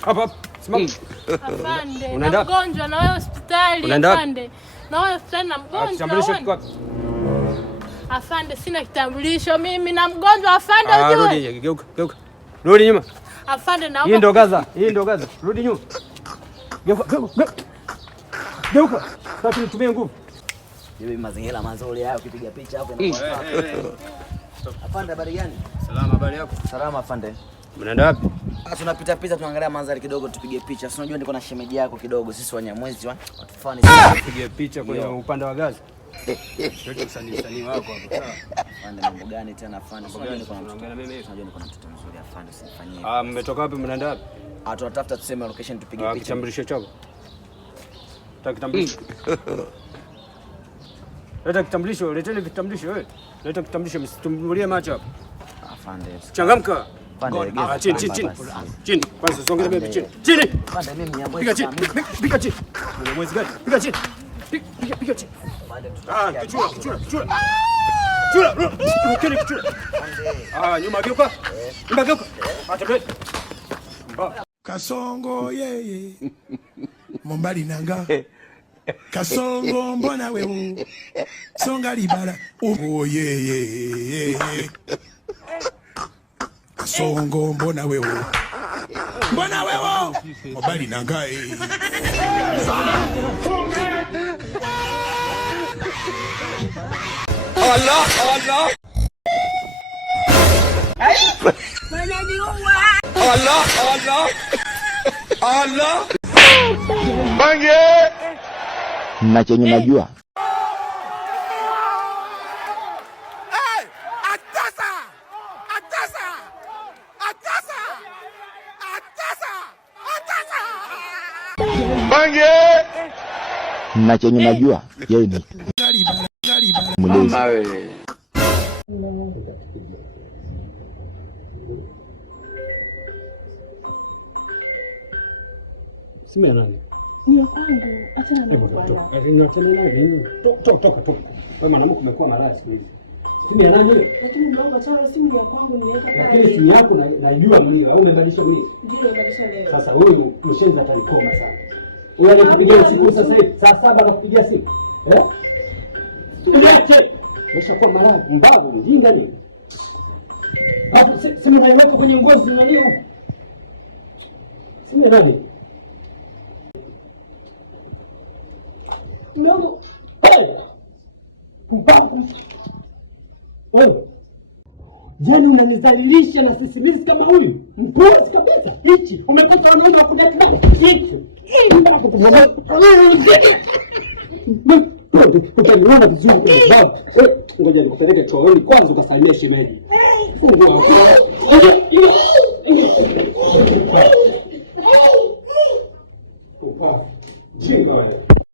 Hapa. Simama. Afande. Na mgonjwa na wewe hospitali afande. Na wewe hospitali na mgonjwa. Kitambulisho kiko wapi? Afande, sina kitambulisho mimi na mgonjwa afande ujue. Rudi, geuka. Rudi nyuma. Afande naomba. Hii ndo gaza. Rudi nyuma. Geuka. Sasa nitumie nguvu. Hivi mazingira mazuri hayo ukipiga picha hapo inakuwa safi. Afande, habari gani? Salama, habari yako? Salama afande. Mnaenda wapi? Tunapita tunaangalia mandhari kidogo tupige picha. Si unajua niko na shemeji yako kidogo, sisi Wanyamwezi watufani sana tupige picha kwenye upande wa gaza. Ndio msanii wako hapo, sawa? Afande, mambo gani tena afande? Unajua niko na mtoto mzuri afande, usinifanyie. Mmetoka wapi mnaenda wapi? Tunatafuta tuseme location tupige picha. Kitambulisho chako. Nataka kitambulisho. Leta kitambulisho, leteni vitambulisho wewe. Leta kitambulisho, msitumbulie macho hapo. Afande. Changamka. Chini. Kwanza songea bebe chini. Afande, mimi Mnyamwezi. Piga chini. Mnyamwezi gani? Piga chini. Piga chini. Chura. Rukeni kichura. Nyuma geuka. Acha mbele. Kasongo yeye. Mombali nanga. Kasongo mbona wewe. Songa libala. Oh yeye. Kasongo mbona wewe. Mombali nanga. Allah. Allah. Bange. Na chenye najua. Bange. Na chenye najua yeye ni mlezi. Simu ya nani? Ni ya kwangu. Achana na bwana. Achana naye. Toka. Wewe mwanamke umekuwa malaya siku hizi. Simu ya nani wewe? Lakini naomba achana, simu ya kwangu niweka pale. Lakini simu yako najua mlio. Wewe umebadilisha mlio. Ndio nimebadilisha leo. Sasa wewe mshenzi atanikoma sana. Wewe anakupigia simu sasa hivi. Saa 7 anakupigia simu. Tuliache. Umeshakuwa malaya, mbavu, mjinga nini? Hapo simu naiweka kwenye ngozi nani huko? Simu ya nani? Mdogo. Jana unanizalilisha na sisimisi kama huyu. Mpuzi kabisa. Hichi umekuta wanaume wa kudai nani? Hichi. Utaniona vizuri kwa sababu. Ngoja nikupeleke chooni kwanza ukasalimie shemeji. Fungua.